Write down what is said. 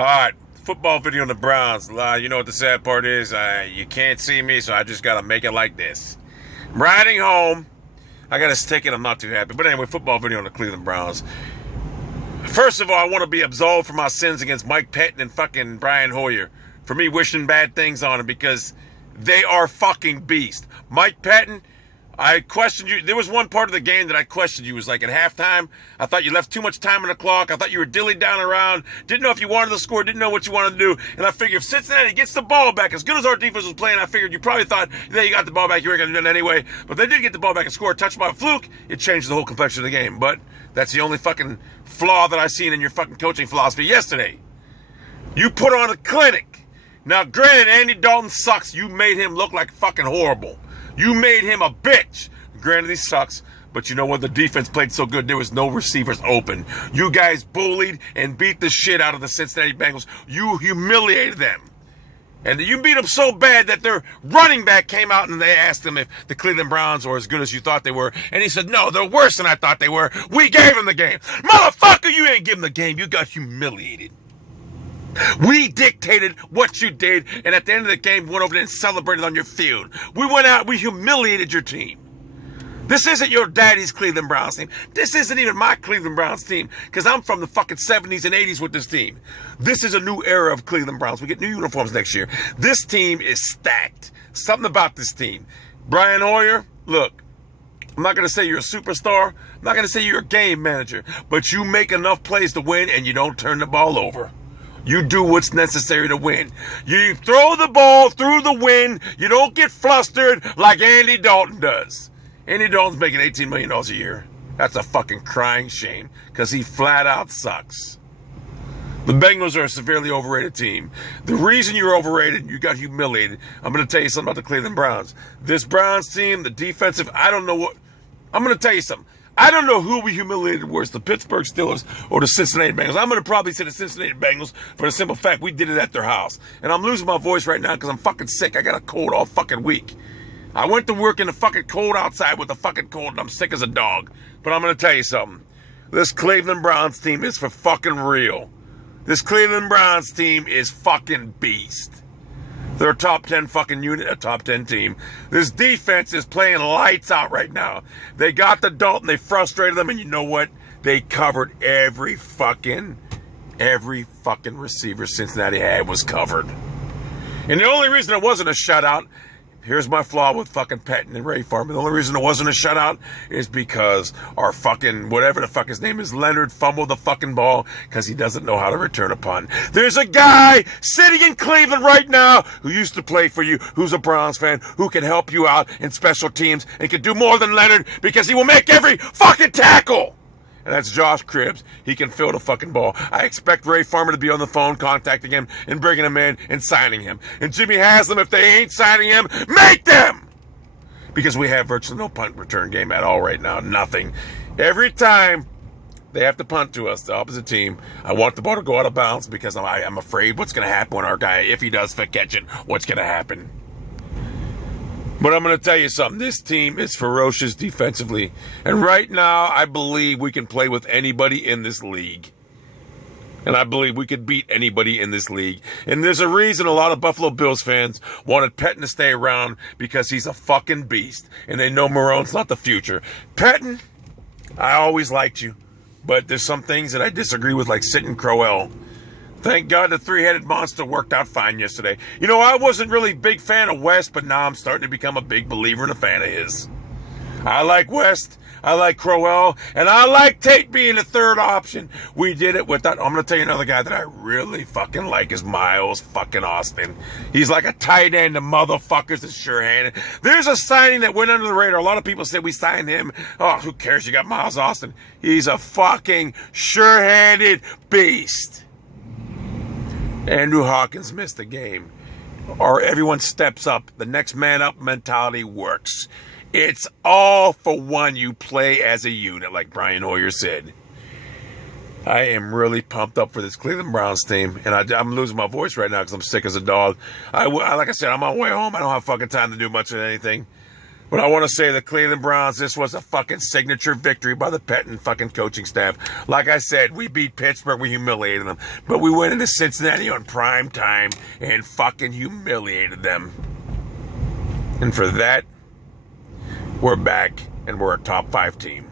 All right, football video on the Browns. You know what the sad part is? You can't see me, so I just got to make it like this. I'm riding home. I got a stick it. I'm not too happy. But anyway, football video on the Cleveland Browns. First of all, I want to be absolved from my sins against Mike Pettin and fucking Brian Hoyer for me wishing bad things on him because they are fucking beasts. Mike Pettin, I questioned you. There was one part of the game that I questioned you. It was like at halftime. I thought you left too much time on the clock. I thought you were dilly down around. Didn't know if you wanted to score. Didn't know what you wanted to do. And I figured if Cincinnati gets the ball back, as good as our defense was playing, I figured you probably thought that you got the ball back. You were going to do it anyway. But they did get the ball back and score a touchdown by fluke. It changed the whole complexion of the game. But that's the only fucking flaw that I seen in your fucking coaching philosophy yesterday. You put on a clinic. Now, granted, Andy Dalton sucks. You made him look like fucking horrible. You made him a bitch. Granted, he sucks, but you know what? The defense played so good, there was no receivers open. You guys bullied and beat the shit out of the Cincinnati Bengals. You humiliated them. And you beat them so bad that their running back came out and they asked him if the Cleveland Browns were as good as you thought they were. And he said, no, they're worse than I thought they were. We gave them the game. Motherfucker, you ain't give them the game. You got humiliated. We dictated what you did, and at the end of the game, we went over there and celebrated on your field. We went out, we humiliated your team. This isn't your daddy's Cleveland Browns team. This isn't even my Cleveland Browns team, because I'm from the fucking 70s and 80s with this team. This is a new era of Cleveland Browns. We get new uniforms next year. This team is stacked. Something about this team. Brian Hoyer, look, I'm not going to say you're a superstar. I'm not going to say you're a game manager, but you make enough plays to win, and you don't turn the ball over. You do what's necessary to win. You throw the ball through the wind. You don't get flustered like Andy Dalton does. Andy Dalton's making $18 million a year. That's a fucking crying shame because he flat out sucks. The Bengals are a severely overrated team. The reason you're overrated, you got humiliated. I'm going to tell you something about the Cleveland Browns. This Browns team, the defensive, I don't know what. I'm going to tell you something. I don't know who we humiliated worse, the Pittsburgh Steelers or the Cincinnati Bengals. I'm going to probably say the Cincinnati Bengals for the simple fact we did it at their house. And I'm losing my voice right now because I'm fucking sick. I got a cold all fucking week. I went to work in the fucking cold outside with the fucking cold and I'm sick as a dog. But I'm going to tell you something. This Cleveland Browns team is for fucking real. This Cleveland Browns team is fucking beast. They're a top 10 fucking unit, a top 10 team. This defense is playing lights out right now. They got the Dalton, they frustrated them, and you know what? They covered every fucking receiver Cincinnati had was covered. And the only reason it wasn't a shutout, here's my flaw with fucking Pettin and Ray Farmer. The only reason it wasn't a shutout is because our fucking, whatever the fuck his name is, Leonard fumbled the fucking ball because he doesn't know how to return a punt. There's a guy sitting in Cleveland right now who used to play for you, who's a Browns fan, who can help you out in special teams and can do more than Leonard because he will make every fucking tackle. And that's Josh Cribbs. He can fill the fucking ball. I expect Ray Farmer to be on the phone contacting him and bringing him in and signing him. And Jimmy Haslam, if they ain't signing him, make them! Because we have virtually no punt return game at all right now. Nothing. Every time they have to punt to us, the opposite team, I want the ball to go out of bounds because I'm afraid what's going to happen when our guy, if he does catch it, what's going to happen. But I'm going to tell you something. This team is ferocious defensively. And right now, I believe we can play with anybody in this league. And I believe we could beat anybody in this league. And there's a reason a lot of Buffalo Bills fans wanted Pettin to stay around because he's a fucking beast. And they know Marone's not the future. Pettin, I always liked you. But there's some things that I disagree with, like sitting Crowell. Thank God the three-headed monster worked out fine yesterday. You know, I wasn't really a big fan of West, but now I'm starting to become a big believer and a fan of his. I like West, I like Crowell, and I like Tate being the third option. We did it with that. I'm going to tell you another guy that I really fucking like is Miles fucking Austin. He's like a tight end of motherfuckers that's sure-handed. There's a signing that went under the radar. A lot of people said we signed him. Oh, who cares? You got Miles Austin. He's a fucking sure-handed beast. Andrew Hawkins missed the game. Or everyone steps up. The next man up mentality works. It's all for one. You play as a unit, like Brian Hoyer said. I am really pumped up for this Cleveland Browns team. And I'm losing my voice right now because I'm sick as a dog. Like I said, I'm on my way home. I don't have fucking time to do much of anything. But I want to say the Cleveland Browns, this was a fucking signature victory by the Pettin fucking coaching staff. Like I said, we beat Pittsburgh, we humiliated them. But we went into Cincinnati on prime time and fucking humiliated them. And for that, we're back and we're a top 5 team.